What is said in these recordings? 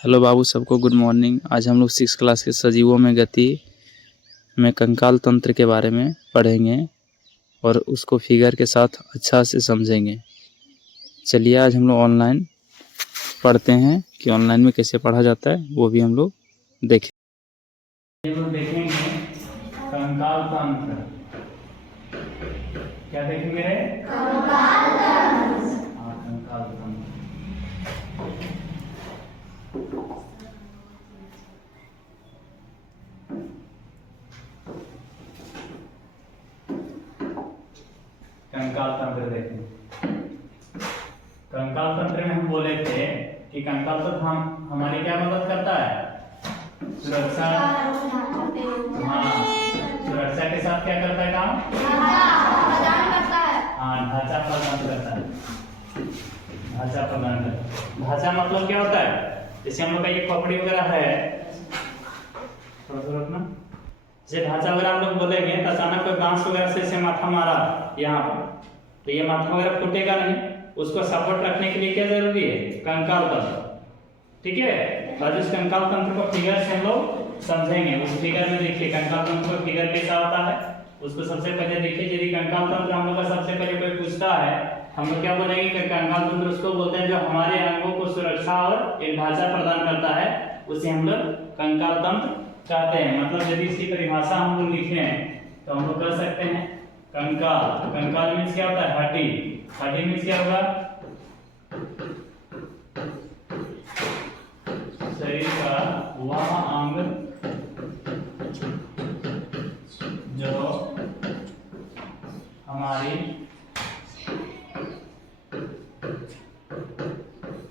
Hello बाबू सबको good morning. आज हम लोग 6 क्लास के सजीवों में गति में कंकाल तंत्र के बारे में पढ़ेंगे और उसको फिगर के साथ अच्छा से समझेंगे। चलिए आज हम लोग ऑनलाइन पढ़ते हैं कि ऑनलाइन में कैसे पढ़ा जाता है, वो भी हम लोग देखेंगे। कंकाल तंत्र क्या देखेंगे? कंकाल तंत्र। हाँ, कंकाल तंत्र। कंकाल तंत्र देखें। कंकाल तंत्र में हम बोले थे कि कंकाल तंत्र हमारी क्या मदद करता है? सुरक्षा। हाँ, सुरक्षा के साथ क्या करता है काम? प्रदान करता है। हाँ, ढांचा प्रदान करता है। ढांचा प्रदान करता है। ढांचा मतलब क्या होता है? जैसे हम लोग का ये खोपड़ी वगैरह है, थोड़ा सा रखना। जैसे ढांचा वगैरह हम लोग बोलेंगे तो अचानक कोई बांस वगैरह से माथा मारा यहाँ पर, तो ये माथा वगैरह फूटेगा नहीं। उसको सपोर्ट रखने के लिए क्या जरूरी है? कंकाल तंत्र। ठीक है, आज इस कंकाल तंत्र को फिगर से हम लोग समझेंगे। उस फिगर में देखिए कंकाल तंत्र को फिगर कैसा होता है, उसको सबसे पहले देखिए। यदि कंकाल तंत्र हम लोग का सबसे पहले कोई पूछता है, हम लोग क्या बोलेंगे कि कंकाल तंत्र उसको बोलते हैं जो हमारे अंगों को सुरक्षा और एक ढांचा प्रदान करता है, उसे हम लोग कंकाल तंत्र कहते हैं। मतलब यदि इसकी परिभाषा हम लोग लिखें तो हम लोग कर सकते हैं कंकाल। कंकाल मीन्स क्या होता है? हड्डी। हड्डी मीन्स क्या होगा? शरीर का वह अंग जो हमारी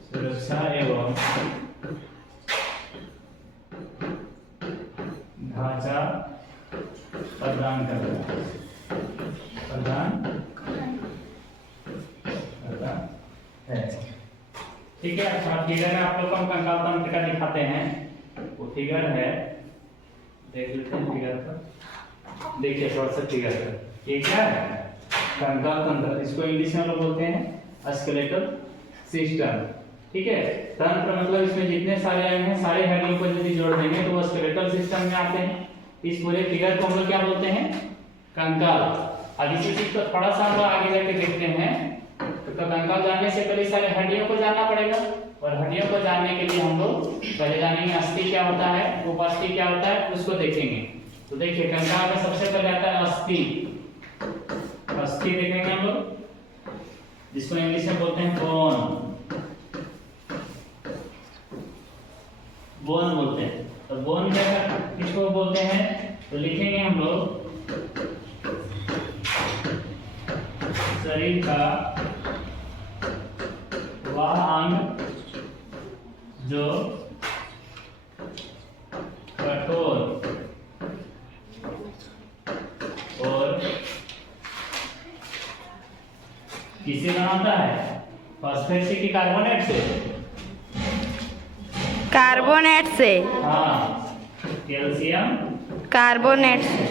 सुरक्षा एवं ढांचा प्रदान करता है। ठीक है, अच्छा फिगर में आप लोग को कंकाल तंत्र का दिखाते हैं। वो फिगर है, देख लेते हैं फिगर पर। देखिए थोड़ा सा फिगर पर, ये क्या है? कंकाल तंत्र। इसको इंग्लिश में लोग बोलते हैं स्केलेटल सिस्टम। ठीक है, तंत्र मतलब इसमें जितने सारे अंग हैं सारे हड्डियों को यदि जोड़ देंगे तो वो स्केलेटल सिस्टम में आते हैं। इस पूरे फिगर को हम लोग क्या बोलते हैं? कंकाल। अब इसी चीज को थोड़ा सा हम आगे जाके देखते हैं। तो कंकाल जानने से पहले सारे हड्डियों को जानना पड़ेगा, और हड्डियों को जानने के लिए हम लोग पहले जानेंगे अस्थि क्या होता है, उपास्थि क्या होता है, उसको देखेंगे। तो देखिए कंकाल में सबसे पहले आता है अस्थि। अस्थि देखेंगे हम लोग, जिसको इंग्लिश में बोलते हैं बोन। बोन बोलते हैं। तो बोन क्या किसको बोलते हैं? तो लिखेंगे हम लोग शरीर का वह अंग जो कठोर और किससे बनाता है? फॉस्फेट से कि कार्बोनेट से? कार्बोनेट से। हाँ, कैल्शियम कार्बोनेट से।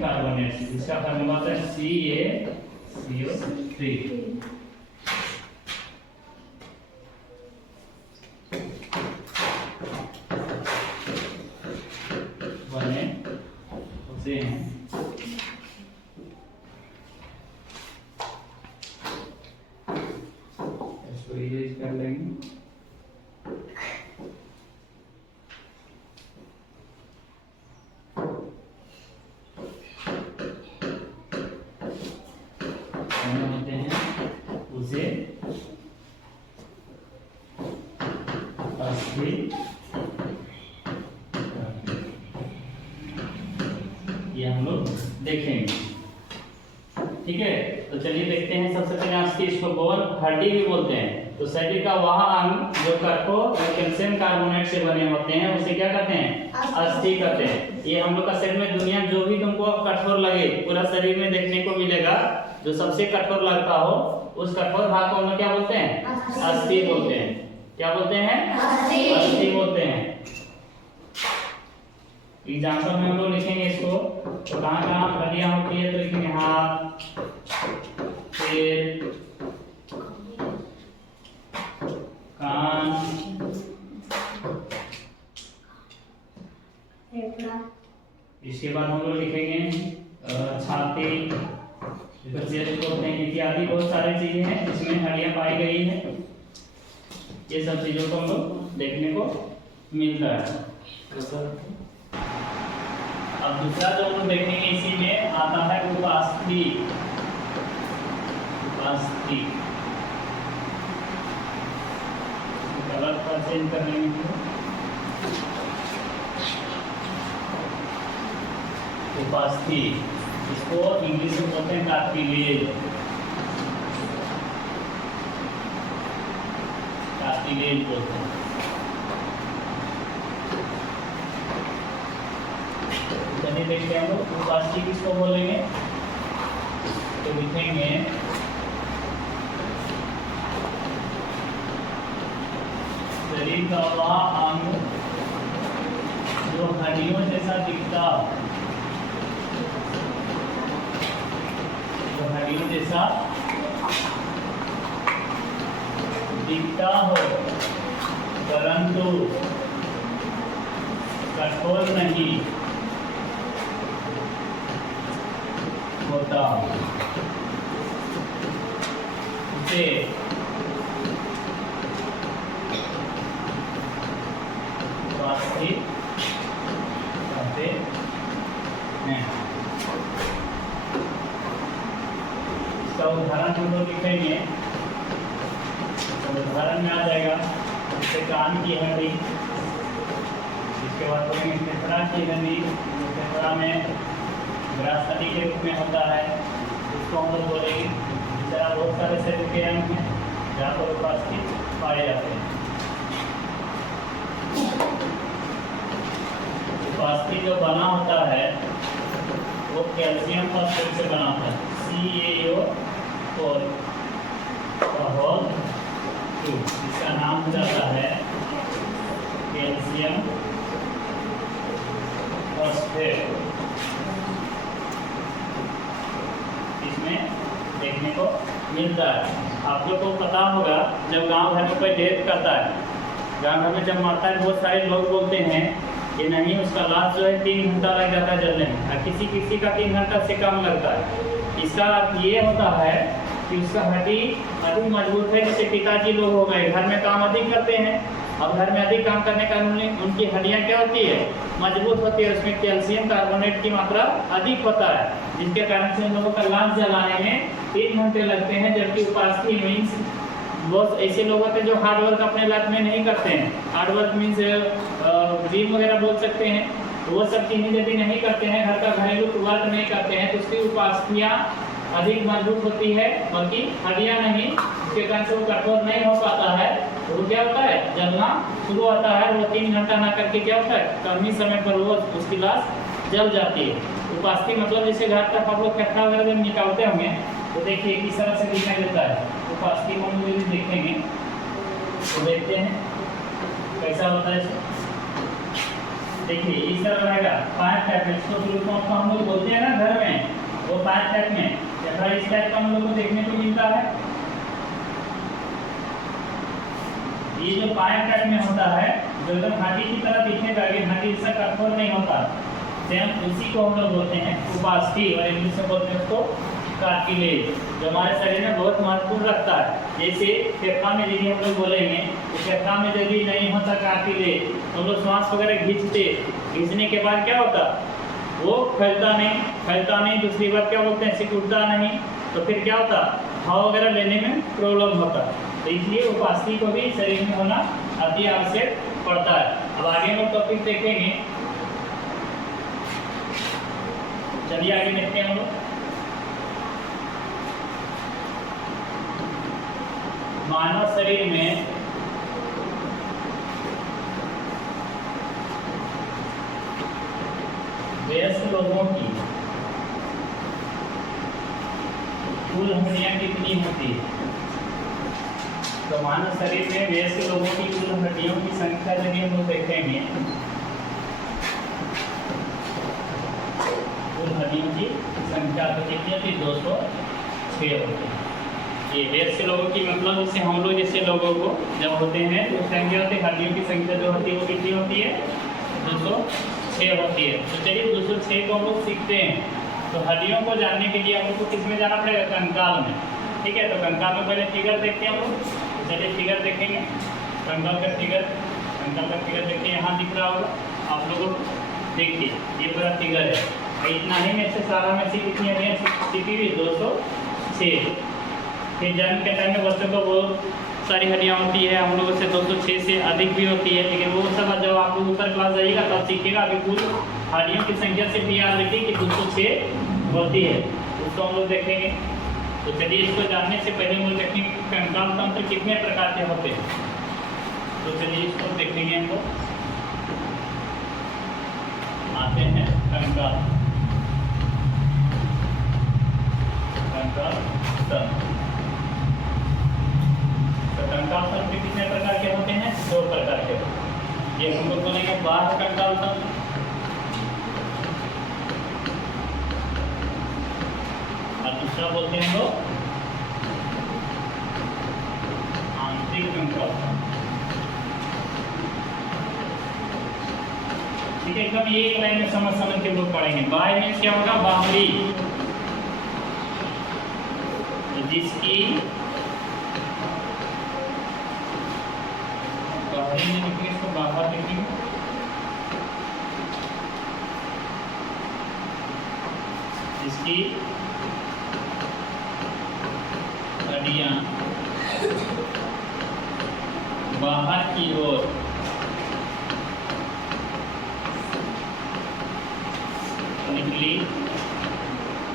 कार्बोनेट से, जिसका फॉर्मूला है CaCO3। बने होते हैं। इसको यूज कर लेंगे। होते हैं उसे अस्थि। ये हम लोग देखेंगे। ठीक है, तो चलिए देखते हैं। सबसे पहले अस्थि, इसको बोन हड्डी भी बोलते हैं। तो शरीर का वह अंग जो कठोर और कैल्शियम कार्बोनेट से बने होते हैं उसे क्या कहते हैं? अस्थि कहते हैं। ये हम लोग का शरीर में दुनिया जो भी तुमको कठोर लगे पूरा शरीर में देखने को मिलेगा, जो सबसे कठोर लगता हो उस कठोर भाग को हम लोग क्या बोलते हैं? अस्थि बोलते हैं। क्या बोलते हैं? अस्थि बोलते हैं। एग्जाम्पल में हम लोग लिखेंगे इसको। तो कहाँ कहाँ हड्डियां होती है? तो लिखेंगे हाथ, पैर, इसके बाद हम लोग लिखेंगे छाती, चेस्ट बोलते हैं, इत्यादि बहुत सारी चीजें हैं जिसमें हड्डियां पाई गई है। ये सब चीजों को हम लोग देखने को मिलता है। अब दूसरा जो हम लोग देखेंगे इसी में आता है उपास्थि। उपास्थि कलर पर चेंज कर लेंगे। उपास्थि, इसको इंग्लिश में बोलते हैं कार्टिलेज। कार्टिलेज बोलते हैं। चलिए देखते हैं हम लोग उपास्थि किसको बोलेंगे। तो लिखेंगे शरीर का वह अंग जो हड्डियों जैसा दिखता, जो हड्डियों जैसा दिखता हो परंतु कठोर नहीं होता, उसे उपास्थि कहते हैं। इसका उदाहरण हम लोग लिखेंगे, तो उदाहरण में आ जाएगा जैसे कान की हड्डी, इसके बाद बोलेंगे फेफड़ा की हड्डी, फेफड़ा में ग्रास हड्डी के रूप में होता है, उसको हम लोग बोलेंगे। इस तरह बहुत सारे शरीर के अंग हैं जहाँ पर उपास्थि पाए जाते हैं। उपास्थि जो बना होता है वो कैल्शियम फॉस्फेट से बना होता है, CaO4 इसका नाम हो जाता है कैल्शियम फॉस्फेट। इसमें देखने को मिलता है। आप लोग को पता होगा जब गांव घर में कोई डेथ करता है, गांव घर में जब मरता है बहुत सारे लोग बोलते हैं कि नहीं उसका लाश जो है 3 घंटा लग जाता है जलने में, और किसी किसी का 3 घंटा से कम लगता है। इसका अर्थ ये होता है कि उसका हड्डी अधिक मजबूत है। जैसे पिताजी लोग हो गए, घर में काम अधिक करते हैं, अब घर में अधिक काम करने का उनकी हड्डियाँ क्या होती है, मजबूत होती है, उसमें कैल्शियम कार्बोनेट की मात्रा अधिक होता है, जिसके कारण से उन लोगों का लाश जलाने में 3 घंटे लगते हैं। जबकि उपास्थि मीन्स बहुत ऐसे लोग होते हैं जो हार्ड वर्क अपने लाइफ में नहीं करते हैं। हार्ड वर्क मीन्स जिम वगैरह बोल सकते हैं, वो सब चीज़ें यदि नहीं करते हैं, घर का घरेलू वर्क नहीं करते हैं, तो उसकी उपास्थियाँ अधिक मजबूत होती है, बल्कि हड्डियाँ नहीं, उसके कारण से वो कठोर नहीं हो पाता है। वो क्या होता है, जलना शुरू होता है। वो 3 घंटा ना करके क्या होता है, कम ही समय पर वो उसकी लाश जल जाती है। उपास्थि मतलब जैसे घर तक आप लोग कट्ठा वगैरह जब निकालते होंगे तो देखिए किस तरह से दिखाई देता है। उपास्थि को हम यदि देखेंगे तो देखते हैं कैसा होता है। देखिए इस तरह रहेगा, 5 टाइप में, इसको ग्लूकोज हम लोग बोलते हैं ना घर में, वो 5 टाइप में जैसा इस टाइप का हम लोग को देखने को मिलता है। ये जो 5 टाइप में होता है जो एकदम हड्डी की तरह दिखेगा, लेकिन हड्डी से कठोर नहीं होता, सेम उसी को हम लोग बोलते हैं उपास्थि, और इंग्लिश में बोलते हैं उसको कार्टिलेज, जो हमारे शरीर में बहुत महत्वपूर्ण रखता है। जैसे फेफड़ा में यदि हम लोग बोलेंगे तो फेफड़ा में यदि नहीं होता कार्टिलेज, तो हम लोग श्वास वगैरह खींचने के बाद क्या होता, वो फैलता नहीं। दूसरी बात क्या बोलते हैं, सिकुड़ता नहीं, तो फिर क्या होता, हवा वगैरह लेने में प्रॉब्लम होता। तो इसलिए उपास्थि को भी शरीर में होना अति आवश्यक पड़ता है। अब आगे हम टॉपिक देखेंगे, चलिए आगे देखते हैं हम लोग। मानव शरीर में वयस्क लोगों की कुल हड्डियां कितनी होती है? तो मानव शरीर में वयस्क लोगों की कुल हड्डियों की संख्या यदि हम लोग देखेंगे, कुल हड्डियों की संख्या तो कितनी होती है, 206 होती है। ये वयस्क लोगों की मतलब जैसे हम लोग जैसे लोगों को जब होते हैं तो उस टाइम क्या होती है, हड्डियों की संख्या जो होती है वो कितनी होती है, 206 206 होती है। तो चलिए 206 को हम लोग सीखते हैं। तो हड्डियों को जानने के लिए हम लोग को किस में जाना पड़ेगा? कंकाल में। ठीक है, तो कंकाल में पहले फिगर देखते हैं हम लोग। चलिए फिगर देखेंगे, कंकाल का फिगर। कंकाल का फिगर देखिए, यहाँ दिख रहा होगा आप लोगों को। देखिए ये पूरा फिगर है, और इतना ही में से सारा में से कितनी हड्डियाँ सीखी हुई? 206। फिर जन्म के टाइम में बच्चों को बहुत सारी हड्डियाँ होती है, हम लोगों से 206 से अधिक भी होती है, लेकिन वो सब जब आप लोग ऊपर क्लास जाइएगा तब सीखिएगा। अभी कुल हड्डियों की संख्या से भी याद रखिए कि 206 होती है, उसको हम लोग देखेंगे। तो चलिए इसको जानने से पहले हम लोग देखेंगे कंकाल तंत्र कितने प्रकार के होते हैं। तो चलिए इसको देखेंगे हम लोग। आते हैं कंकाल तंत्र। तो कंकाल तंत्र कितने प्रकार के होते हैं? 2 प्रकार के होते हैं। ये हम लोग बोलेंगे बाह्य कंकाल तंत्र, और दूसरा बोलते हैं हम लोग आंतरिक कंकाल तंत्र। ठीक है, एकदम ये एक लाइन में समझ के लोग पढ़ेंगे। बाह्य मीन्स क्या होगा? बाहरी, तो जिसकी बाहरी में लिखेंगे, इसको बाहर लिखेंगे। जिसकी हड्डियां बाहर की ओर निकली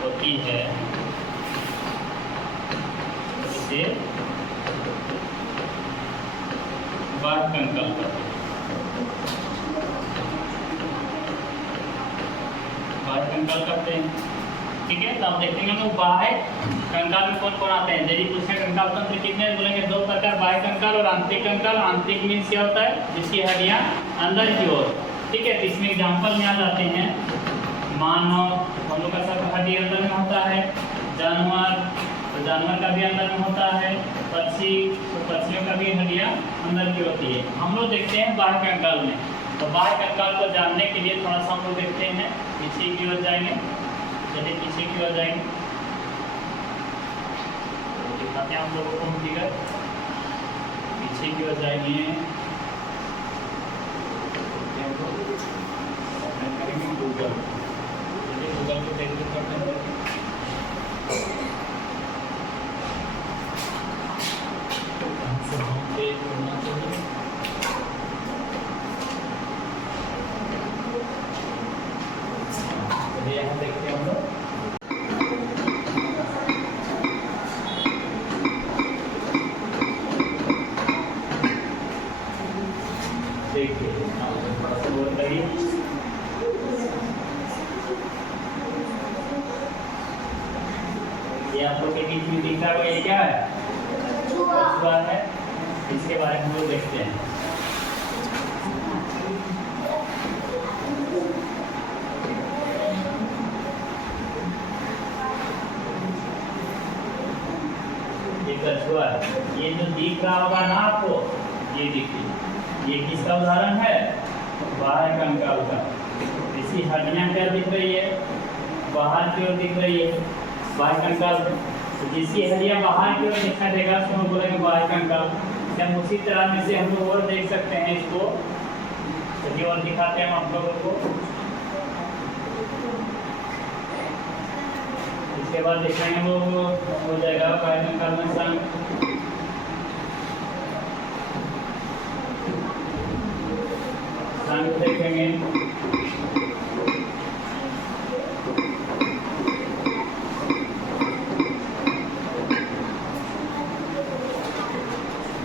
होती है, इसे बाह्य कंकाल कहते हैं। बाह्य कंकाल कहते हैं। ठीक है, तो आप देखेंगे लोग बाह्य कंकाल में कौन कौन आते हैं। यदि पूछे कंकाल तंत्र कितने, बोलेंगे 2 प्रकार, बाह्य कंकाल और आंतरिक कंकाल। आंतरिक मीन्स क्या होता है? जिसकी हड्डियां अंदर की ओर। ठीक है, तो इसमें एग्जाम्पल में आ जाते हैं मानव, हम लोग का सब हड्डी अंदर में होता है। जानवर, तो जानवर का भी अंदर में होता है। पक्षी, तो पक्षियों का भी हड्डियां अंदर की होती है। हम लोग देखते हैं बाह्य कंकाल में। तो बाह्य कंकाल को जानने के लिए थोड़ा सा हम लोग देखते हैं, पीछे की ओर जाएंगे। चलिए पीछे की ओर जाएंगे, दिखाते हैं हम लोगों को फिगर। पीछे की ओर जाएंगे, करेंगे गूगल। चलिए गूगल को देख करते हैं। यहाँ देखते हैं हम लोग। देखिए थोड़ा सा बोल करिए। ये आप लोग के बीच में दिख रहा है, ये क्या है? कछुआ है। इसके बारे में हम लोग देखते हैं। ये कछुआ है, ये जो दिख रहा होगा ना आपको, ये देखिए, ये किसका उदाहरण है? बाह्य कंकाल का। इसकी हड्डियां क्या दिख रही है? बाहर की ओर दिख रही है, बाह्य कंकाल। तो जिसकी हड्डियां बाहर की ओर दिखाई देगा उसको हम बोलेंगे बाह्य कंकाल। हम उसी तरह में से हम लोग और देख सकते हैं इसको। चलिए और दिखाते हैं हम आप लोगों को। इसके बाद देखेंगे वो हो जाएगा बाह्य कंकाल में संघ। संघ देखेंगे,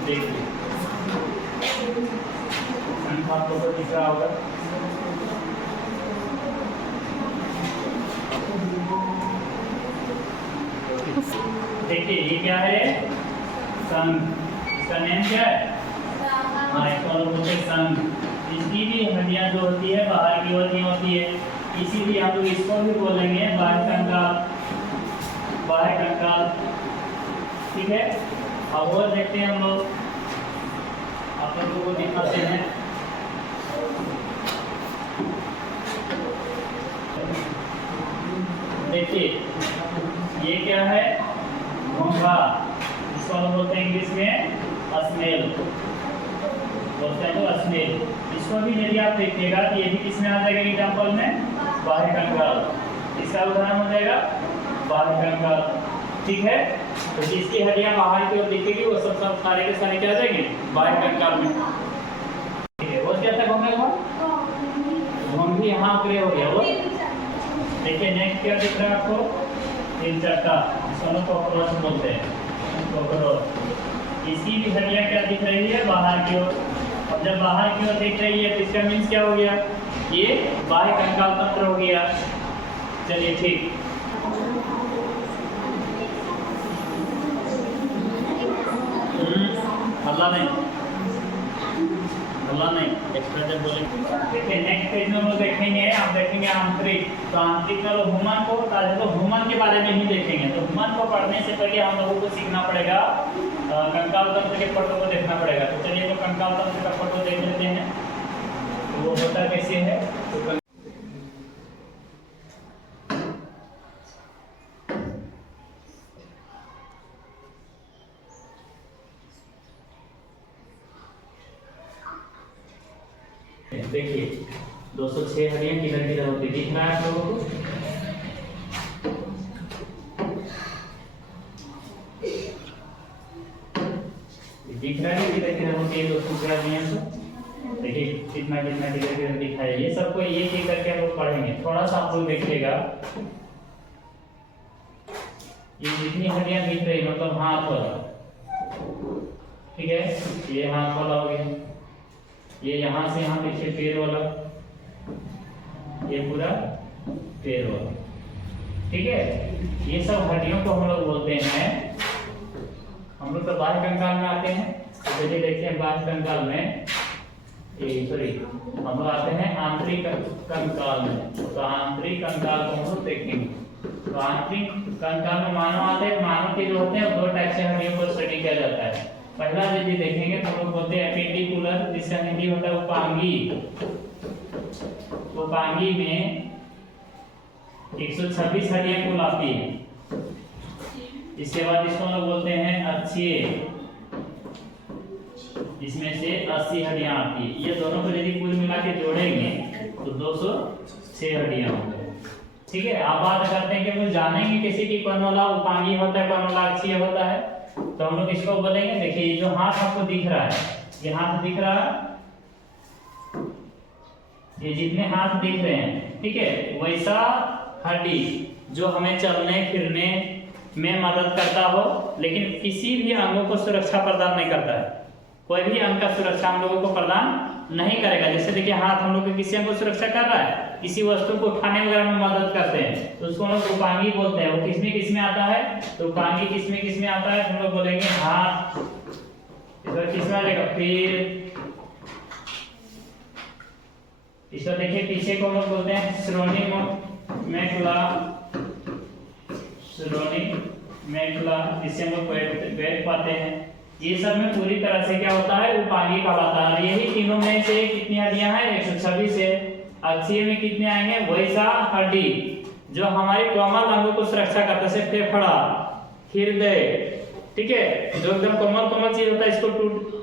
देखिए संघ आप लोगों को दिख रहा होगा। देखिए ये क्या है? संघ। इसका नेम क्या है? हाँ, इसको हम लोग बोलते हैं संघ। इसकी भी हड्डियां जो होती है बाहर की ओर नहीं होती है, इसीलिए हम लोग इसको भी बोलेंगे बाह्य कंकाल। बाह्य कंकाल। ठीक है, अब और देखते हैं हम लोग, आप लोगों को दिखाते हैं। देखिए ये क्या है, घोंघा, इसको हम बोलते हैं इंग्लिश में स्नेल, बोलते हैं तो स्नेल। इसको भी यदि आप देखिएगा तो ये भी किसमें आ जाएगा एग्जाम्पल में, बाह्य कंकाल, इसका उदाहरण हो जाएगा बाह्य कंकाल। ठीक है, तो जिसकी हड्डियां बाहर की ओर दिखेगी वो सब सारे के सारे क्या आ जाएंगे बाह्य कंकाल में। ठीक है, और क्या था घोंघे को, घोंघी यहाँ उतरे हो गया वो। देखिए नेक्स्ट क्या दिख रहा है आपको, तीन चट्टा, इसको कॉकरोच बोलते हैं, कॉकरोच। इसकी भी हड्डियां क्या दिख रही है बाहर की ओर। अब जब बाहर की ओर दिख रही है तो इसका मीन्स क्या हो गया, ये बाह्य कंकाल तंत्र हो गया। चलिए ठीक, हल्ला नहीं, हल्ला नहीं, एक्स्ट्रा जब बोलेंगे। देखिए नेक्स्ट पेज में हम लोग देखेंगे, आप देखेंगे आंतरिक, तो आंतरिक में लोग ह्यूमन को तो ह्यूमन के बारे में ही देखेंगे। तो ह्यूमन को पढ़ने से पहले हम लोगों को सीखना पड़ेगा, कंकाल तंत्र के फोटो को देखना पड़ेगा। तो चलिए तो कंकाल तंत्र का फोटो देख लेते हैं, तो वो होता कैसे है। तो देखिए 206 हड्डियां किधर किधर होती दिख रहा है आप लोगों को। दिख रहा है किधर किधर होती है 206 हड्डियां। तो देखिए कितना कितना किधर किधर दिखा है, ये सबको एक एक करके हम लोग पढ़ेंगे। थोड़ा सा आप लोग देखिएगा, ये जितनी हड्डियां दिख रही मतलब हाथ वाला, ठीक है, ये हाथ वाला हो गया, ये यहाँ से यहाँ देखिए पैर वाला, ये पूरा पैर वाला, ठीक है। ये सब हड्डियों को हम लोग बोलते हैं, हम लोग तो बाह्य कंकाल में आते हैं। तो चलिए देखते हैं बाह्य कंकाल में, सॉरी हम लोग आते हैं आंतरिक कंकाल में। तो आंतरिक कंकाल को हम लोग देखेंगे। तो आंतरिक कंकाल में मानव आते हैं, मानव के जो होते हैं दो टाइप से हड्डियों को स्टडी किया जाता है। पहला यदि देखेंगे तो हम लोग बोलते हैं एपेंडिकुलर, जिसका हिंदी होता है उपांगी। उपांगी में 126 हड्डियां कुल आती है। इसके बाद इसको हम लोग बोलते हैं अक्षीय, इसमें से 80 हड्डियां आती है। ये दोनों को यदि कुल मिला के जोड़ेंगे तो 206 हड्डियां होंगी। ठीक है, आप बात करते हैं कि हम जानेंगे किसी की कौन वाला उपांगी होता है, कौन वाला अक्षीय होता है। तो हम लोग इसको बोलेंगे, देखिए ये जो हाथ आपको दिख रहा है, ये हाथ दिख रहा है, ये जितने हाथ दिख रहे हैं, ठीक है, वैसा हड्डी जो हमें चलने फिरने में मदद करता हो, लेकिन किसी भी अंगों को सुरक्षा प्रदान नहीं करता है। कोई भी अंग का सुरक्षा हम लोगों को प्रदान नहीं करेगा। जैसे देखिए हाथ हम लोग किसी अंग को सुरक्षा कर रहा है, किसी वस्तु को उठाने वगैरह में मदद करते हैं, तो उसको हम लोग उपांगी बोलते हैं। वो किसमें आता है, तो उपांगी किसमें आता है, हम लोग बोलेंगे हाथ, किसमें आ जाएगा पैर। इसको देखिए पीछे को हम लोग बोलते हैं श्रोणी मेखला, श्रोणी मेखला, जिससे हम लोग बैठ पाते हैं। ये सब में पूरी तरह से क्या होता है, उपांगी कहलाता है। यही तीनों में से कितनी हड्डियां हैं, 126 है। अक्षीय में कितने आएंगे, वैसा हड्डी जो हमारे कोमल अंगों को सुरक्षा करता है, जैसे फेफड़ा, हृदय, ठीक है, जो एकदम कोमल चीज होता है, इसको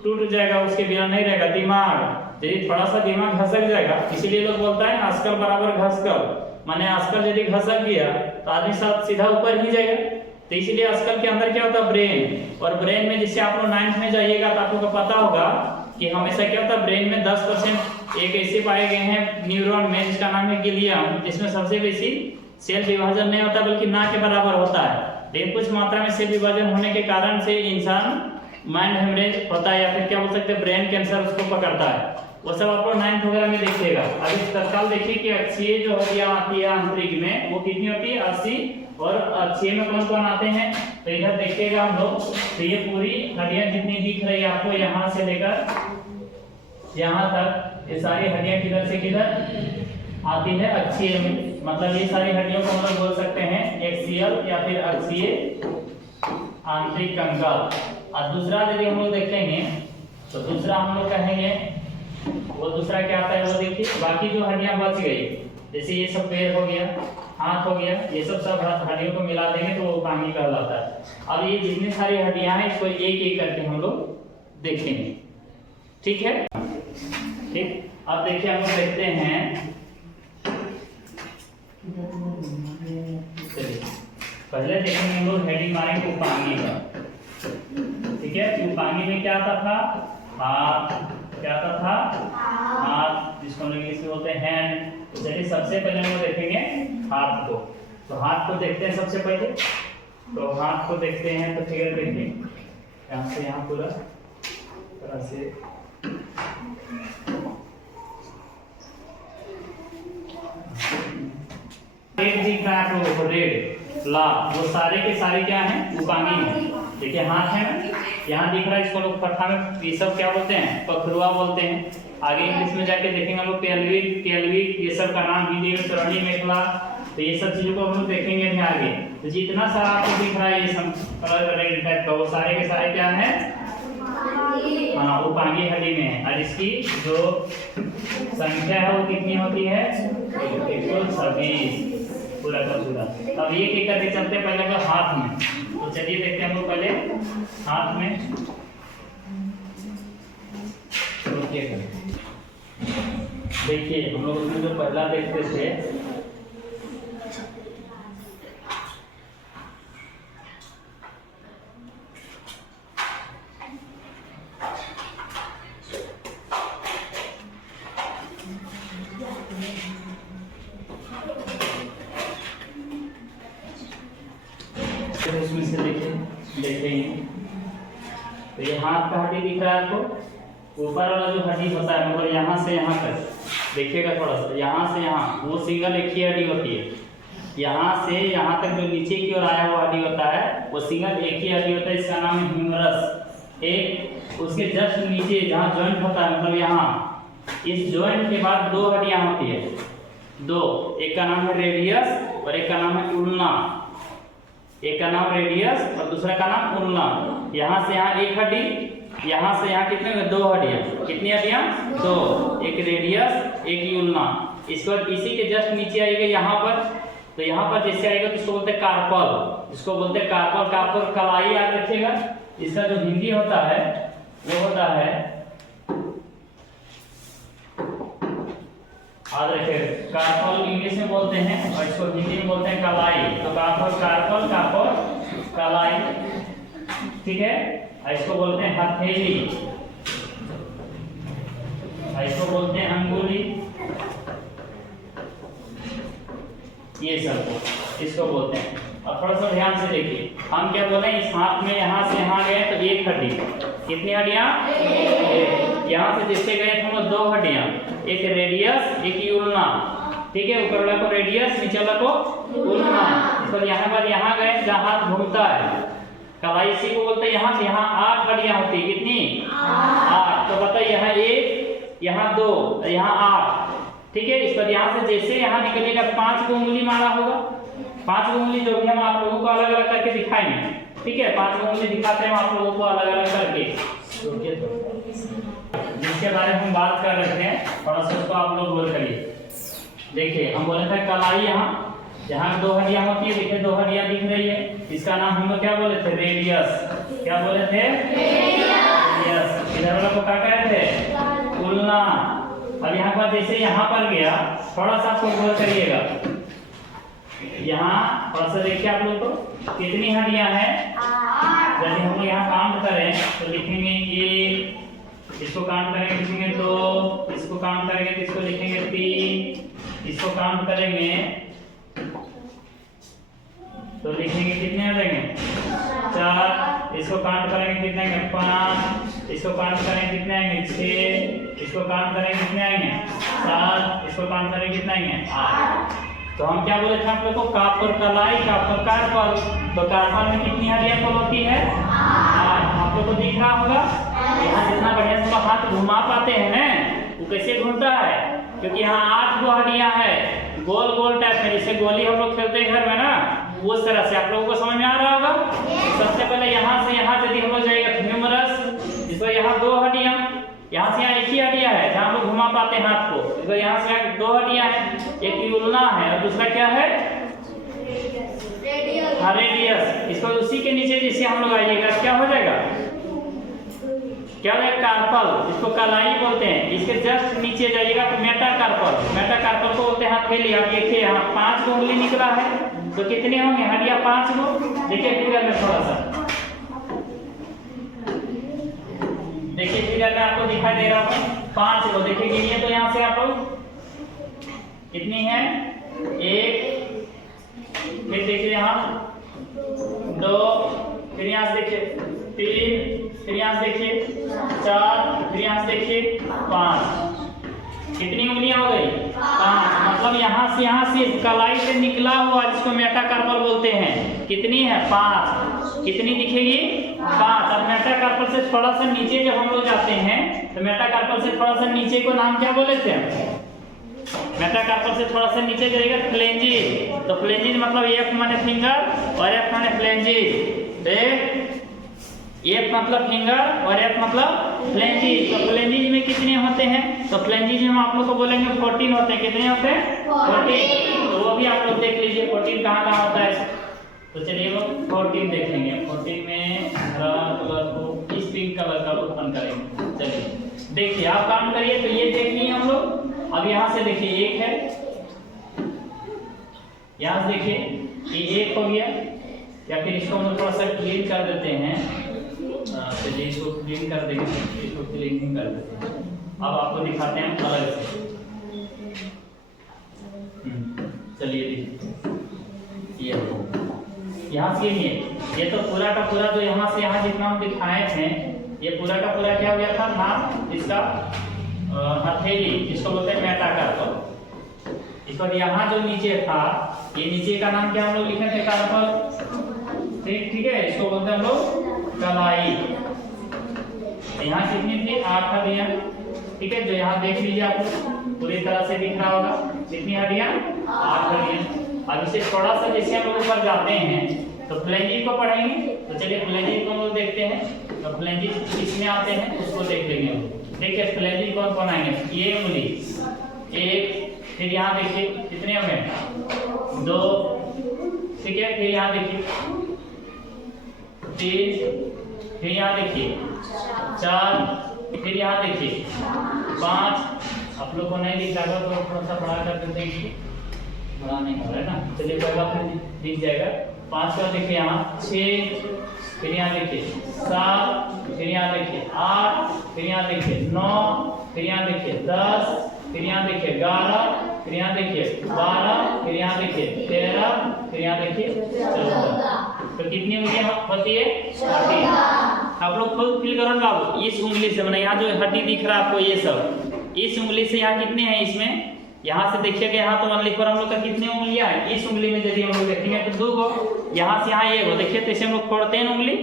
टूट जाएगा, उसके बिना नहीं रहेगा। दिमाग, यदि थोड़ा सा दिमाग घसक जाएगा, इसीलिए लोग बोलता है आजकल बराबर घसकल, माने आजकल यदि घसक गया तो आदमी साथ सीधा ऊपर ही जाएगा। तो इसीलिए आजकल के अंदर क्या होता है, ब्रेन, और ब्रेन में जिससे आप लोग 9th में जाइएगा तो आपको पता होगा कि हमेशा क्या होता है, ब्रेन में 10% एक ऐसे पाए गए हैं न्यूरॉन में, जिसका नाम है गिलियम, जिसमें सबसे बेसी सेल विभाजन नहीं होता बल्कि ना के बराबर होता है। लेकिन कुछ मात्रा में सेल विभाजन होने के कारण से इंसान माइंड हेमरेज होता है, या फिर क्या बोल सकते हैं ब्रेन कैंसर उसको पकड़ता है। वो सब आप लोग 9th वगैरह में देखिएगा। अभी तत्काल देखिए कि अक्षीय जो हड्डियां आती है आंतरिक में, वो कितनी होती है, 80, और अक्षीय में कौन कौन आते हैं, तो इधर देखिएगा हम लोग। तो ये पूरी हड्डियां जितनी दिख रही है आपको, यहाँ से लेकर यहाँ तक, ये सारी हड्डियां किधर से किधर आती है, अक्षीय में। मतलब ये सारी हड्डियों को हम लोग बोल सकते हैं एक्सियल या फिर अक्षीय आंतरिक कंकाल। और दूसरा यदि हम लोग देखेंगे तो दूसरा हम लोग कहेंगे, वो दूसरा क्या आता है वो देखिए। बाकी जो हड्डियां बच गई, जैसे ये सब पैर हो गया, हाथ हो गया, ये सब हड्डियों को मिला देंगे तो वो उपांगी कहलाता है। अब ये जितनी सारी हड्डियां हैं इसको एक एक करके हम लोग देखेंगे, ठीक है। ठीक, अब देखिए हम लोग देखते हैं, चलिए पहले देखेंगे हम लोग हेडिंग मारेंगे उपांगी का, ठीक है। उपांगी में क्या आता था, हाथ, क्या आता था, हाथ, जिसको हम इंग्लिश में बोलते हैं हैंड। तो चलिए सबसे पहले हम लोग देखेंगे हाथ को। तो हाथ को देखते हैं सबसे पहले, तो हाथ को देखते हैं तो फिगर देखिए, यहाँ से यहाँ पूरा तरह से रेड दिख रहा है आपको, रेड लाल, वो सारे के सारे क्या हैं, उपांगी हैं। देखिए हाथ है ना, यहाँ दिख रहा है, इसको लोग पट्टा में ये सब क्या बोलते हैं, पखरुआ बोलते हैं। आगे इंग्लिश में जाके देखेंगे हम लोग पेल्विक, ये सब का नाम हिंदी में चौरणी मेखला। तो ये सब चीजों को हम लोग देखेंगे अभी आगे। तो जितना सारा आपको दिख रहा है ये सब कलर रेड टाइप का, वो सारे के सारे क्या है, हाँ उपांगी हड्डी में है। और इसकी जो संख्या है वो कितनी होती है, 126 पूरा का पूरा। अब एक एक करके चलते हैं, पहले का हाथ में। तो चलिए देखते हैं हम लोग पहले हाथ में, देखिए हम लोग उसमें जो पहला देखते थे, उसमें से देखेंगे तो ये हाथ का हड्डी दिख रहा है आपको, ऊपर वाला जो हड्डी होता है मतलब यहाँ से यहाँ तक देखिएगा थोड़ा सा, यहाँ से यहाँ वो सिंगल एक ही हड्डी होती है। यहाँ से यहाँ तक जो नीचे की ओर आया हुआ हड्डी होता है वो सिंगल एक ही हड्डी होता है, इसका नाम है ह्यूमरस। एक उसके जस्ट नीचे जहाँ जॉइंट होता है मतलब यहाँ, इस जॉइंट के बाद दो हड्डियाँ होती है, दो, एक का नाम है रेडियस और एक का नाम है उल्ना। एक का नाम रेडियस और दूसरा का नाम उल्ना। यहाँ से यहाँ एक हड्डी, यहाँ से यहाँ कितने, दो हड्डियाँ, कितनी हड्डियाँ, दो, एक रेडियस एक उल्ना। इसके बाद इसी के जस्ट नीचे आएगा यहाँ पर, तो यहाँ पर जैसे आएगा तो इसको बोलते हैं कार्पल, इसको बोलते हैं कार्पल। कार्पल कलाई याद रखिएगा, इसका जो हिंदी होता है वो होता है, याद रखिएगा, कार्पल इंग्लिश में बोलते हैं और इसको हिंदी में बोलते हैं कलाई। तो कार्पल, कार्पल, कार्पल, कलाई, ठीक है। इसको बोलते हैं हथेली, इसको बोलते हैं अंगुली, ये सब इसको बोलते हैं। अब थोड़ा सा ध्यान से देखिए, हम क्या बोले, इस हाथ में यहाँ से यहाँ गए तो एक हड्डी, कितनी हड्डियाँ, यहाँ से जैसे गए तो हम दो हड्डियाँ, एक रेडियस एक उल्ना, ठीक है। ऊपर वाला को रेडियस, नीचे वाला को उल्ना। तो यहाँ पर यहाँ गए जहाँ हाथ घूमता है, कलाई इसी को बोलते हैं। यहाँ से यहाँ 8 हड्डियाँ होती है, कितनी, 8। तो बताइए यहाँ 1, यहाँ 2, यहाँ 8, ठीक है। इस पर यहाँ से जैसे यहाँ निकलेगा 5 को उंगली मारा होगा, 5 को उंगली जो भी हम आप लोगों को अलग अलग करके दिखाएंगे, ठीक है। 5 को उंगली दिखाते हैं आप लोगों को अलग अलग करके, जिसके बारे में हम बात कर रहे हैं, थोड़ा सा उसको आप लोग गौर करिए। देखिए हम बोले थे कलाई, यहाँ 2 हड्डियाँ होती है, देखिए 2 हड्डियाँ दिख रही है, इसका नाम हम लोग क्या बोले थे, रेडियस। क्या बोले थे, रेडियस। इधर वाला को क्या कह रहे थे, उल्ना। अब यहाँ पर जैसे यहाँ पर गया, थोड़ा सा आपको गौर करिएगा, यहाँ थोड़ा सा देखिए आप लोग को कितनी हड्डियाँ हैं। यदि हम लोग यहाँ काउंट करें तो लिखेंगे 1, इसको काउंट करेंगे लिखेंगे 2, इसको काउंट करेंगे तो इसको लिखेंगे 3, इसको काउंट करेंगे तो लिखेंगे कितने आ जाएंगे, 4, इसको काउंट करेंगे कितने आएंगे, 5, इसको काउंट करेंगे कितने आएंगे, 6, इसको काउंट करेंगे कितने आएंगे, 7, इसको काउंट करेंगे कितने आएंगे, 8। तो हम क्या बोले थे आप लोग को, कापर कलाई, कापर कार्पल। तो कार्पल में कितनी हड्डियां पल होती है, 8। आप लोग को दिख रहा होगा, यहाँ जितना बढ़िया से हाथ घुमा पाते हैं ना, वो कैसे घूमता है, क्योंकि यहाँ 8 हड्डियां है, गोल गोल टाइप में, जैसे गोली हम लोग खेलते हैं घर में ना, उस तरह से। आप लोगों को समझ में आ रहा होगा। सबसे पहले यहाँ से यहाँ यदि हम लोग जाएगा ह्यूमरस, इसको यहाँ 2 हड्डियां, यहाँ से यहाँ एक ही हड्डियां है जहाँ हम लोग घुमा पाते हैं हाथ को। तो यहाँ से यहाँ 2 हड्डियां हैं, एक उल्ना है और दूसरा क्या है, रेडियस, इसको उसी के नीचे जैसे हम लोग आइएगा क्या हो जाएगा, क्या हो जाएगा, कार्पल, इसको कलाई बोलते हैं। इसके जस्ट नीचे जाइएगा तो मेटाकार्पल, मेटाकार्पल को बोलते हैं हथेली। आप देखिए यहाँ 5 गो उंगली निकला है, तो कितने होंगे हड्डियां, 5 गो। देखिए फिगर में थोड़ा सा, देखिए फिगर में आपको दिखाई दे रहा होगा 5 गो। देखिए गिनिए तो यहाँ से आप लोग कितनी है, 1, फिर देखिए यहाँ 2, फिर यहाँ से देखिए 3, फिर यहाँ से देखिए 4, फिर यहाँ से देखिए 5। कितनी उंगलियां हो गई, 5। मतलब यहाँ से कलाई से निकला हुआ जिसको मेटाकार्पल बोलते हैं, कितनी है, 5। कितनी दिखेगी, 5। अब मेटाकार्पल से थोड़ा सा नीचे जब हम लोग जाते हैं तो मेटाकार्पल से थोड़ा सा नीचे को नाम क्या बोले थे, मेटाकार्पल से थोड़ा सा नीचे जाएगा फ्लेंजिज। तो फ्लेंजिज मतलब एफ माने फिंगर और एफ माने फ्लेंजिज। एफ मतलब फिंगर और एफ मतलब फ्लेंजिज। तो फ्लेंजिज में कितने होते हैं, तो फ्लेंजिज में हम आप लोग को बोलेंगे 14 होते हैं। कितने होते हैं, 14। तो वो भी आप लोग देख लीजिए 14 कहाँ कहाँ होता है। तो चलिए वो 14 देखेंगे। 14 में हरा कलर को इस पिंक कलर का ओपन करेंगे। चलिए देखिए, आप काम करिए। तो ये देख लिए हम लोग। अब यहाँ से देखिए 1 है, यहाँ से देखिए ये 1 हो गया। या फिर इसको हम लोग थोड़ा सा क्लीन कर देते हैं। चलिए इसको क्लीन कर देंगे, इसको क्लीन कर देते हैं। अब आपको दिखाते हैं अलग से। चलिए देखिए, यहाँ से ये तो पूरा का पूरा जो यहाँ से यहाँ जितना हम दिखाए थे, ये पूरा का पूरा क्या हो गया था, नाम इसका हथेली, जिसको बोलते हैं मेटाकार्पल। इस पर यहाँ जो नीचे था, ये नीचे का नाम क्या हम लोग लिखे थे, कार्पल। ठीक है, इसको बोलते हैं हम लोग कलाई। यहाँ कितनी थी, 8 हड्डियां। ठीक है, जो यहाँ देख लीजिए आपको पूरी तरह से दिख रहा होगा, कितनी हड्डियां, 8 हड्डियां। अब इसे थोड़ा सा जैसे हम लोग ऊपर जाते हैं तो फ्लेंजिज को पढ़ेंगे। तो चलिए फ्लेंजिज को हम लोग देखते हैं। तो फ्लेंजिज किसमें आते हैं उसको देख लेंगे हम। देखिए फ्लेंजिज कौन कौन आएंगे, ये उंगली 1, फिर यहाँ देखिए कितने हो गए, 2, ठीक है, फिर यहाँ देखिए 3, फिर यहाँ देखिए 4, फिर यहाँ देखिए 5। आप लोग को नहीं दिख रहा तो थोड़ा सा बड़ा कर देते हैं, बड़ा नहीं हो रहा है ना। चलिए कोई बात नहीं, दिख जाएगा। 5 का देखिए यहाँ 6, फिर यहाँ देखिए 7, फिर यहाँ देखिए 8, फिर यहाँ देखिए 9, फिर यहाँ देखिए 10, फिर यहाँ देखिए 11, फिर यहाँ देखिए 12, फिर यहाँ देखिए 13, फिर यहाँ देखिए 14। तो कितनी उंगलियां होती है, 14। आप लोग खुद फील करो ना बाबू, इस उंगली से मैंने यहाँ जो हड्डी दिख रहा है आपको, ये सब इस उंगली से यहाँ कितने हैं, इसमें यहाँ से देखिएगा, यहाँ तो 1 पर हम लोग का कितनी उंगलियां हैं। इस उंगली में यदि हम लोग देखेंगे तो 2 गो, यहाँ से यहाँ 1 गो। देखिए तो इसे हम लोग खोलते हैं उंगली,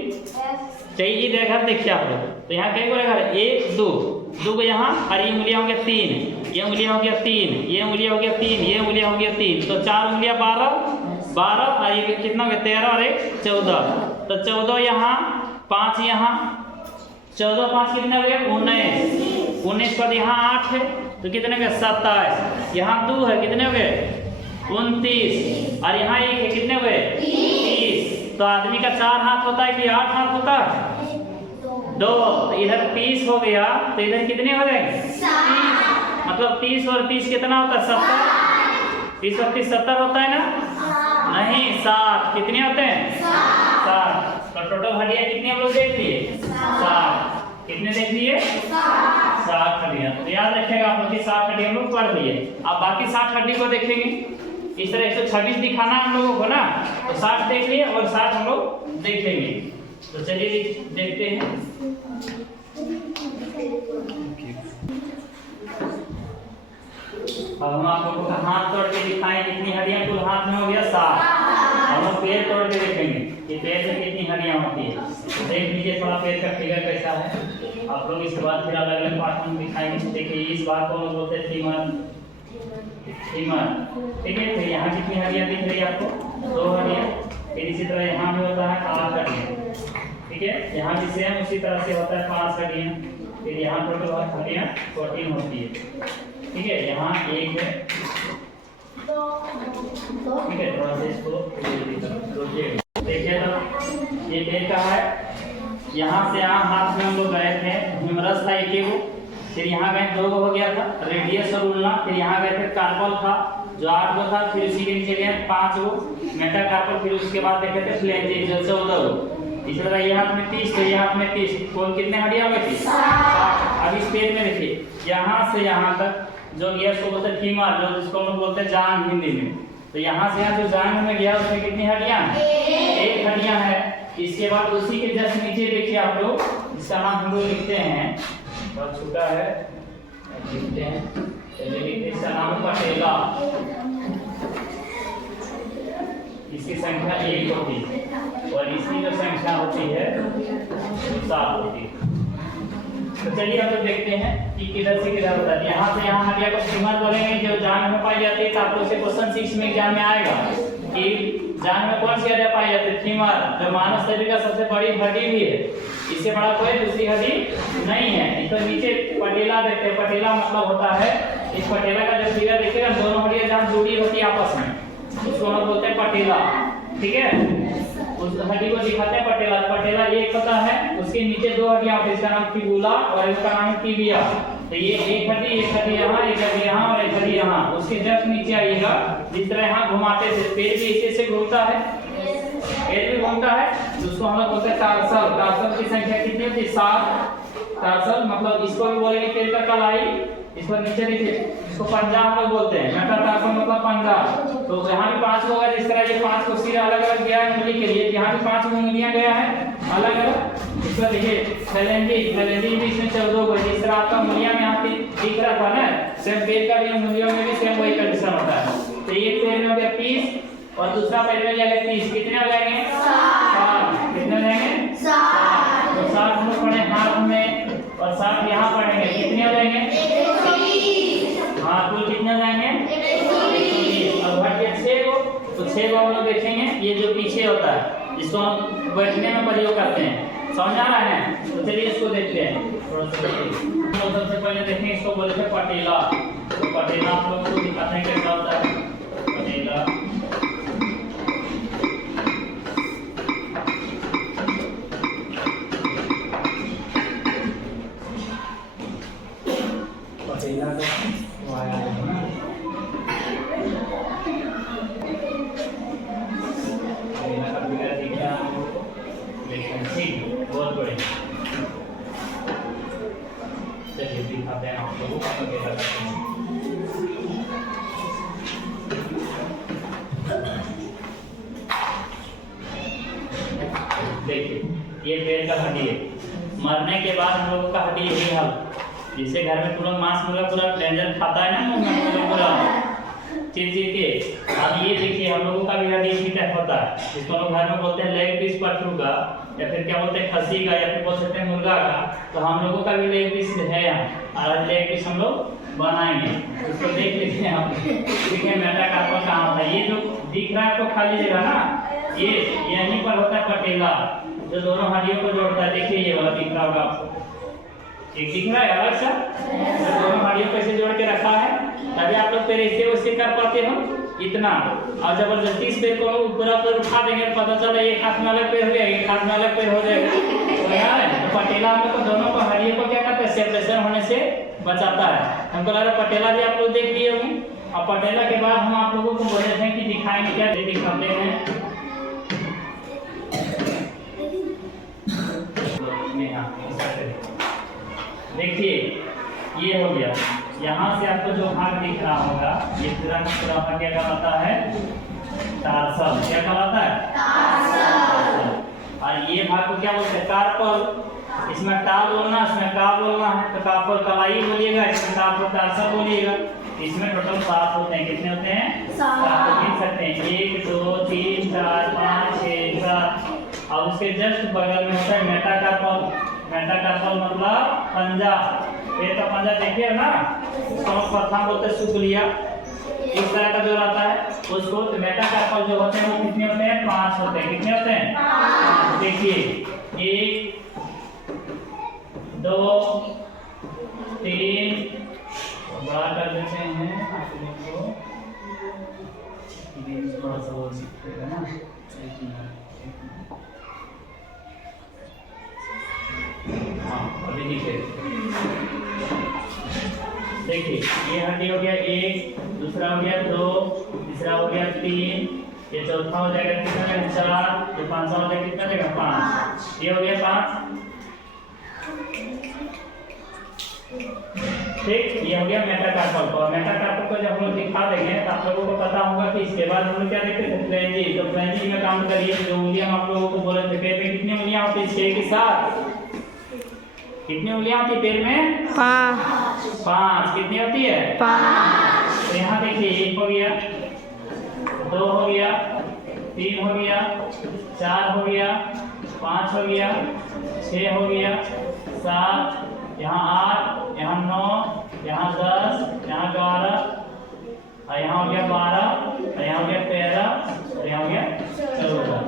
चाहिए इधर घर देखिए आप लोग। तो यहाँ कई बार घर 1, 2 गो यहाँ, और ये उंगलियां हो गया 3, ये उंगलियां हो गया 3, ये उंगलियां हो गया 3, ये उंगलियां हो गया 3। तो 4 उंगलियां 12 और ये कितना हो गया 13 और 1 14। तो 14 यहाँ, 5 यहाँ, 14 5 कितने हो गया 19। 19 पर यहाँ 8 है तो कितने हो गए 27। यहाँ 2 है, कितने हो गए 29, और यहाँ 1 है, कितने हो गए 30। तो आदमी का 4 हाथ होता है कि 8 हाथ होता है, 2। तो इधर 30 हो गया, तो इधर कितने हो जाएंगे 30। मतलब 30 और 30 कितना होता है 70। 30 और 30 70 होता है ना, नहीं 7। कितने होते हैं 7। तो टोटल हड्डियां कितनी हम लोग देख लिए 7। कितने देख लिए 7 हड्डियां। तो याद रखिएगा आप लोग की 7 हड्डी हम लोग पढ़ लिए। अब बाकी 60 हड्डी को देखेंगे। इस तरह 126 दिखाना हम लोगों को ना, तो 60 देख लिए और 60 हम लोग देखेंगे। तो चलिए देखते हैं। अब हम आप लोगों का हाथ तोड़ के दिखाएं कितनी हड्डियां कुल हाथ में हो गया 7। हम लोग पैर तोड़ के देखेंगे कि पैर में कितनी हड्डियां होती है। तो देख लीजिए थोड़ा पैर का फिगर कैसा है। आप लोग इसके बाद फिर अलग अलग पार्ट में दिखाएंगे। देखिए इस बात को हम लोग बोलते हैं फीमर, ठीक है। फिर यहाँ कितनी हड्डियां दिख रही है आपको 2 हड्डियां। फिर इसी तरह यहाँ भी होता है 8 हड्डियां, ठीक है। यहाँ भी सेम उसी तरह से होता है 5 हड्डियां। फिर यहाँ टोटल हड्डियां 14 होती है, ठीक है। यहाँ 1 है, ठीक है। थोड़ा सा इसको रोकिए। देखिए तो ये पेड़ का है, यहाँ से यहाँ हाथ में हम लोग गए थे, ह्यूमरस था एक वो, फिर यहाँ गए 2 हो गया था, रेडियस और उल्ना, फिर यहाँ गए थे कार्पल था जो 8 गो था, फिर उसी के नीचे गए 5 गो मेटाकार्पल, फिर उसके बाद देखे थे फ्लैंजेस जो 14 गो। इस तरह ये हाथ में 30 थे, ये हाथ में 30, कौन कितने हड्डियां हो गई थी? 60। अब इस पेड़ में देखिए यहाँ से यहाँ तक जो गया उसको बोलते हैं फीमर, जो जिसको हम लोग बोलते हैं जांघ हिंदी में। तो यहाँ से यहाँ जो जांघ में गया उसमें कितनी हड्डियां? 1 हड्डियां है। इसके बाद उसी के जस्ट नीचे देखिए आप लोग, इसका नाम हम लोग लिखते हैं, बहुत छोटा है, लिखते हैं, इसका नाम है पटेला। इसकी संख्या 1 होती है और इसकी जो संख्या होती है वो 7 होती है। तो चलिए अब लोग देखते हैं कि किधर से किधर होता है। यहाँ से यहाँ हड्डियां को फीमर बोलेंगे जो जांघ में पाई जाती है। तो आप लोग से क्वेश्चन 6 में एग्जाम में आएगा कि जांघ में कौन सी हड्डियां पाई जाती है? फीमर, जो मानव शरीर का सबसे बड़ी हड्डी भी है, इससे बड़ा कोई दूसरी हड्डी नहीं है। इस पर नीचे पटेला देखते हैं, पटेला मतलब होता है, इस पटेला का जो फिगर देखिएगा दोनों हड्डियां जहाँ जुड़ी होती है आपस में उसको हम बोलते हैं पटेला, ठीक है। उस हड्डी को दिखाते हैं पटेला। पटेला एक होता है, उसके नीचे 2 हड्डियां होती है, इसका नाम फिबुला और इसका नाम टिबिया। तो ये एक हड्डी यहाँ, एक हड्डी यहाँ और एक हड्डी यहाँ, उसके जस्ट नीचे आइएगा। जिस तरह यहाँ घुमाते थे, पेड़ भी ऐसे घूमता है, पेड़ भी घूमता है, उसको हम लोग बोलते हैं टार्सल। टार्सल की संख्या कितनी होती है? 7 टार्सल, मतलब इसको भी बोलेंगे पेड़ का कलाई। इस पर नीचे देखिए, इसको पंजा हम लोग बोलते हैं, मेटाटार्सल मतलब पंजा। तो यहाँ भी 5 होगा, जिस तरह ये 5 को सिरा अलग अलग गया है उंगली के लिए, यहाँ भी 5 उंगलियां गया है अलग अलग। इस पर देखिए फैलेंजेस, फैलेंजेस भी इसमें 14 गो, जिस तरह आपका उंगलियां में यहाँ दिख रहा था ना, सेम पेड़ का भी उंगलियों में भी सेम वही कंडीशन होता है। तो एक पेड़ में हो गया 30 और दूसरा पेड़ में जाएगा 30, कितने हो जाएंगे? 7। कितने हो जाएंगे? 7। तो 7 हम लोग पढ़े हाथ में और 7 यहाँ पढ़ेंगे, कितने हो जाएंगे? हाँ, कुल कितने जाएंगे? 120। और हड्डियां 6 गो, तो 6 गो हम लोग देखेंगे। ये जो पीछे होता है इसको हम बैठने में प्रयोग करते हैं, समझ आ रहा है? तो चलिए इसको देखते हैं थोड़ा सा। तो सबसे पहले देखेंगे, इसको बोलते हैं पटेला। तो पटेला आप लोग को दिखाते हैं कैसा होता है पटेला। पटेला का वाया है ना, पटेला का फिगर दिख रहा है आपको, लेकिन ठीक बहुत बड़े। चलिए दिखाते हैं आप लोगों को पटेला का। देखिए ये पेड़ का हड्डी है, मरने के बाद हम लोगों का हड्डी यही हाल, जिससे घर में पूरा मांस पूरा प्लेंजर खाता है ना पूरा चीज के। अब ये देखिए हम लोगों का भी हड्डी इसी टाइप होता है, जिसको हम लोग घर में बोलते हैं लेग पीस पटरू का, या फिर क्या बोलते हैं खस्सी का, या फिर बोल सकते हैं मुर्गा का। तो हम लोगों का भी लेग पीस है यहाँ, और लेग पीस हम लोग बनाएंगे, उसको देख लीजिए आप। देखिए मेटाकार्पल कहाँ होता है, ये जो दिख रहा है आपको खाली जगह ना, ये यहीं पर होता है पटेला, जो दोनों हड्डियों को जोड़ता है। देखिए ये वाला दिख रहा होगा आपको, एक दिख रहा है अलग सा, तो दोनों हड्डियों को ऐसे जोड़ के रखा है, तभी आप लोग पैर ऐसे वैसे कर पाते हो इतना। और जबरदस्ती इस पैर को पूरा पैर उठा देंगे, पता चला एक हाथ में अलग पैर हो जाएगा, एक हाथ में अलग पैर हो जाएगा। तो यार तो पटेला में तो दोनों को हड्डियों को क्या करता है? सेपरेशन होने से बचाता है। हमको लग रहा है पटेला भी आप लोग देख लिए होंगे। और पटेला के बाद हम आप लोगों को बोले थे कि दिखाएंगे, क्या दिखाते हैं। देखिए ये हो गया, यहाँ से आपको जो भाग दिख रहा होगा ये पूरा भाग क्या कहलाता है? टार्सल। क्या कहलाता है? टार्सल। और ये भाग को क्या बोलते हैं? कार्पल। इसमें टा बोलना, इसमें का बोलना है, तो कार्पल कलाई बोलिएगा, इसमें कार्पल टार्सल बोलिएगा। इसमें टोटल 7 होते हैं। कितने होते हैं? 7। गिन सकते हैं 1 2 3 4 5 6 7। और उसके जस्ट बगल में होता है मेटाकार्पल। मेटाकार्पल मतलब पंजा, पेड़ का पंजा देखिए ना, उसको हम प्रथम बोलते हैं शुक्लिया, इस तरह का जो रहता है उसको। तो मेटाकार्पल जो होते हैं वो कितने होते हैं? 5 होते हैं। कितने होते हैं? 5। देखिए 1 2 3, बड़ा कर देते हैं आप लोग को, थोड़ा सा बोल सकते हैं ना। हाँ अभी नीचे देखिए, ये हड्डी हो गया 1, दूसरा हो गया 2, तीसरा हो गया 3, ये चौथा हो जाएगा कितना देगा 4, ये पांचवा हो जाएगा कितना देगा 5, ये हो गया 5। ठीक, ये हो गया मेटाकार्पल को। मेटाकार्पल को जब हम लोग दिखा देंगे तो आप लोगों को पता होगा कि इसके बाद हम लोग क्या देखते थे फ्लैंजी। तो फ्लैंजी में काउंट करिए, जो उंगलियां हम आप लोगों को बोले थे पैर में कितनी उंगलियां होती है 6 के साथ, कितनी उंगलियां होती है पैर में 5। कितनी होती है 5। तो यहाँ देखिए 1 हो गया, 2 हो गया, 3 हो गया, 4 हो गया, 5 हो गया, 6 हो गया, 7, यहाँ 8, यहाँ 9, यहाँ 10, यहाँ 11, और यहाँ हो गया 12, और यहाँ हो गया 13, और यहाँ हो गया 14।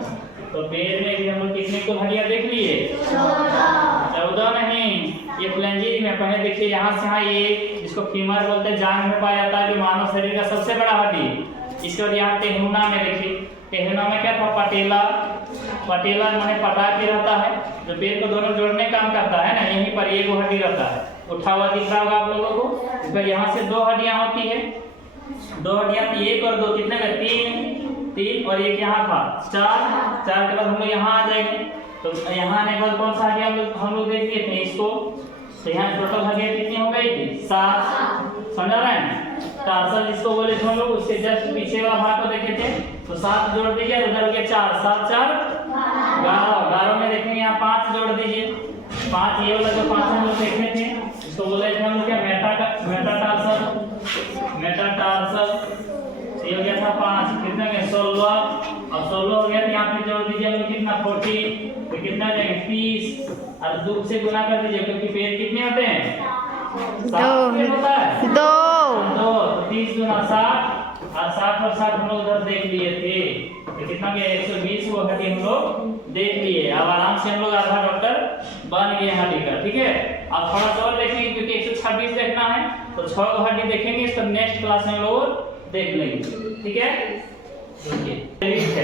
तो पैर में भी हम लोग कितने को हड्डियां देख लिए 14 नहीं, ये फ्लैंजी में पहले देखिए यहाँ से यहाँ ये जिसको फीमर बोलते हैं जांघ में पाया जाता है, जो मानव शरीर का सबसे बड़ा हड्डी। इसके बाद यहाँ टेहुना में देखिए, टेहुना में क्या था पटेला, पटेला माने पटा के रहता है, जो पेड़ को दोनों जोड़ने काम करता है ना, यहीं पर एक हड्डी रहता है, उठा हुआ दिख रहा होगा आप लोगों को। इसमें यहाँ से 2 हड्डियां होती है, 2 हड्डियां, 1 और 2 कितने का 3 और एक यहाँ था 4 के बाद हम लोग यहाँ आ जाएंगे। तो यहाँ आने के बाद कौन सा हड्डियां हम लोग देख लिए थे इसको, तो यहाँ टोटल हड्डियां कितनी हो गई थी 7, समझ रहे हैं। टार्सल जिसको बोले थे हम लोग, उसके जस्ट पीछे वाला भाग को देखे थे, तो 7 जोड़ दीजिए, उधर हो गया 4, 7 4 11 में देखेंगे यहाँ 5 जोड़ दीजिए, 5 ये वाला जो 5 हम लोग देखे थे इसको बोले थे हम लोग क्या मेटाटार्सल, ये हो गया था 5, कितना गया 16, और 16 हो गया तो यहाँ पे जोड़ दीजिए हम लोग कितना 40, तो कितना आ जाएगा 30, और 2 से गुना कर दीजिए क्योंकि पेड़ कितने होते हैं 7 होता है 2, तो 30 गुना 60, और 60 और 60 हम लोग उधर देख लिए थे, तो कितना गया 120 वो हड्डी हम लोग देख लिए। अब आराम से हम लोग आधा डॉक्टर बन गए हड्डी का, ठीक है। अब थोड़ा सा और देखेंगे क्योंकि 126 देखना है, तो 6 हड्डी देखेंगे, तो नेक्स्ट क्लास में हम लोग देख लेंगे, ठीक है। देखिए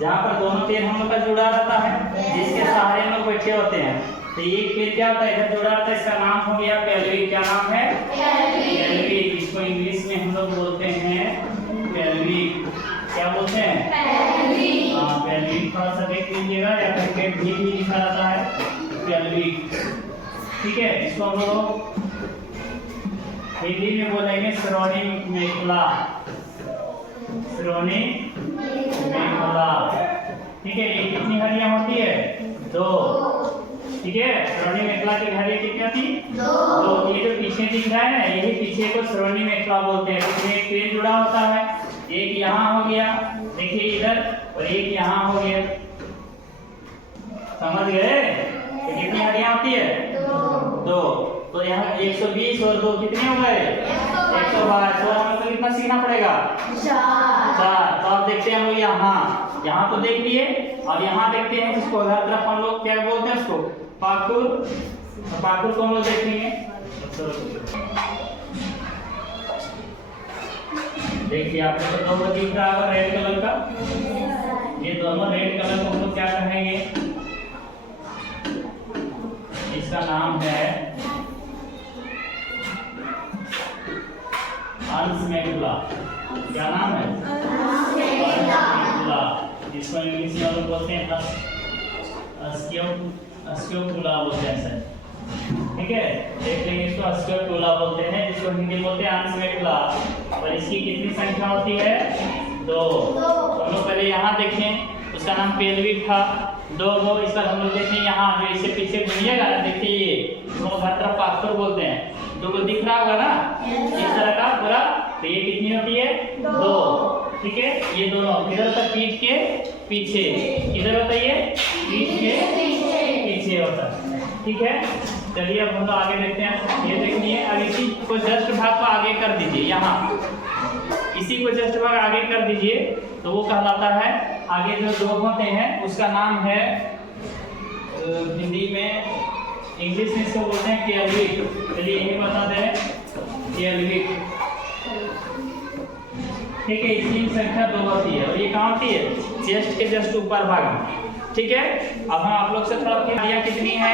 जहाँ पर दोनों पैर हम लोग का जुड़ा रहता है, जिसके सहारे हम लोग बैठे होते हैं, तो एक पैर क्या होता है इधर जुड़ा रहता है, इसका नाम हो गया पेल्विक। क्या नाम है पेल्विक। इसको इंग्लिश में हम लोग बोलते हैं पेल्विक। क्या बोलते हैं पेल्विक। हाँ पेल्विक, थोड़ा सा देख लीजिएगा, या फिर भी लिखा रहता है पेल्विक, ठीक है। इसको हम लोग हिंदी में बोलेंगे श्रोणी मेखला, श्रोणी मेखला, ठीक है। ये कितनी हड्डियां होती है 2, ठीक है। श्रोणी मेखला की हड्डियां कितनी होती 2। ये जो पीछे दिख रहा है ना, यही पीछे को श्रोणी मेखला बोलते हैं। इसमें एक पेड़ जुड़ा होता है, एक यहाँ हो गया देखिए इधर, और एक यहाँ हो गया, समझ गए। तो कितनी हड्डियां होती है 2। तो यहाँ 120 और 2 कितने हो गए 122। तो हमें तो कितना सीखना पड़ेगा 4। तो अब देखते हैं हम लोग यहाँ तो देख लिए, और यहाँ देखते हैं इसको हर तरफ हम लोग क्या बोलते हैं उसको पाखुर। तो पाखुर को हम लोग देखेंगे, देखिए आपको तो 2 दिख रहा होगा रेड कलर का, ये दोनों रेड कलर को हम लोग क्या कहेंगे, इसका नाम है अंश मेखला। क्या नाम है अंश मेखला। इसको इंग्लिश में लोग बोलते हैं अस्क्योपुला बोलते हैं सर, ठीक है। देख लेंगे इसको अस्क्योपुला बोलते हैं, जिसको हिंदी बोलते हैं अंश मेखला। और इसकी कितनी संख्या होती है 2। तो हम लोग पहले यहाँ देखें, उसका नाम पेल्विक था 2। इसका हम लोग देखें यहाँ जो इससे पीछे घूमिएगा ना, देखिए इसको हर तरफ पाखुर बोलते हैं। 2 को दिख रहा होगा ना इस तरह का पूरा, तो ये कितनी होती है 2, ठीक है। ये दोनों इधर होता है पीठ के पीछे, इधर होता है ये पीठ के पीछे होता है, ठीक है। चलिए अब हम लोग आगे देखते हैं। ये देखिए अब इसी को जस्ट भाग को आगे कर दीजिए, यहाँ इसी को जस्ट भाग आगे कर दीजिए, तो वो कहलाता है आगे जो 2 होते हैं उसका नाम है हिंदी में, इंग्लिश में इसको बोलते हैं पेल्विक। चलिए यही बता दें पेल्विक, ठीक है, इसकी संख्या 2 होती है और ये कहाँ होती है? चेस्ट के जस्ट ऊपर भाग में। ठीक है, अब हम आप लोग से थोड़ा क्लियर कितनी है?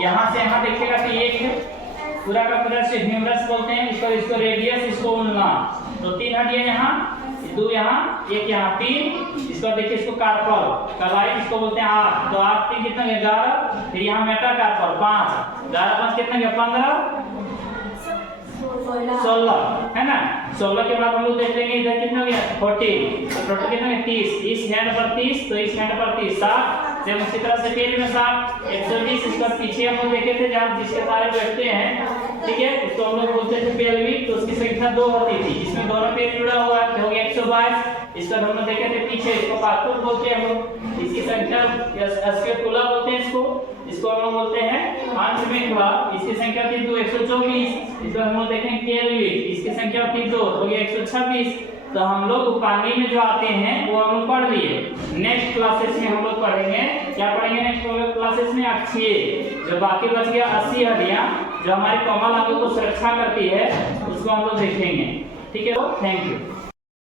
यहाँ से यहाँ देखिएगा तो एक है, पूरा का पूरा से ह्यूमरस बोलते हैं इसको रेडियस, इसको उल्ना। तो 3 हड्डियां यहाँ, 2 यहाँ, 1 यहाँ, 3। इसको देखिए, इसको कार्पल कलाई इसको बोलते हैं 8। तो 8 3 कितना है? 11। फिर यहाँ मेटाकार्पल 5, 11 5 कितना है? 15 16 है ना। 16 के बाद हम लोग देख लेंगे इधर कितना हो गया? 40। तो टोटल कितना है? 30। इस हैंड पर 30, तो इस हैंड पर 30, 60। जब उसी तरह से पेट में 60, 120। इसका पीछे हम लोग देखे थे जहाँ जिसके सहारे बैठते हैं, ठीक है, इसको हम लोग बोलते थे पेल्विक। तो उसकी संख्या 2 होती थी, इसमें दोनों पेट जुड़ा हुआ है, हो गया 122। इसका हम लोग देखे थे पीछे, इसको पार्टूर बोलते हैं हम लोग। इसकी संख्या स्कैपुला बोलते हैं इसको हम लोग बोलते हैं अंशमेखला। इसकी संख्या थी 2, 124। इसको हम लोग देखें केल्विक, इसकी संख्या थी 2, हो गया 126। तो हम लोग पानी में जो आते हैं वो हम लोग पढ़ लिए। नेक्स्ट क्लासेस में हम लोग पढ़ेंगे, क्या पढ़ेंगे नेक्स्ट क्लासेस में? अक्षीय। जो बाकी बच गया 80 हड्डियां जो हमारे कोमल अंगों को सुरक्षा करती है, उसको हम लोग देखेंगे। ठीक है, थैंक यू।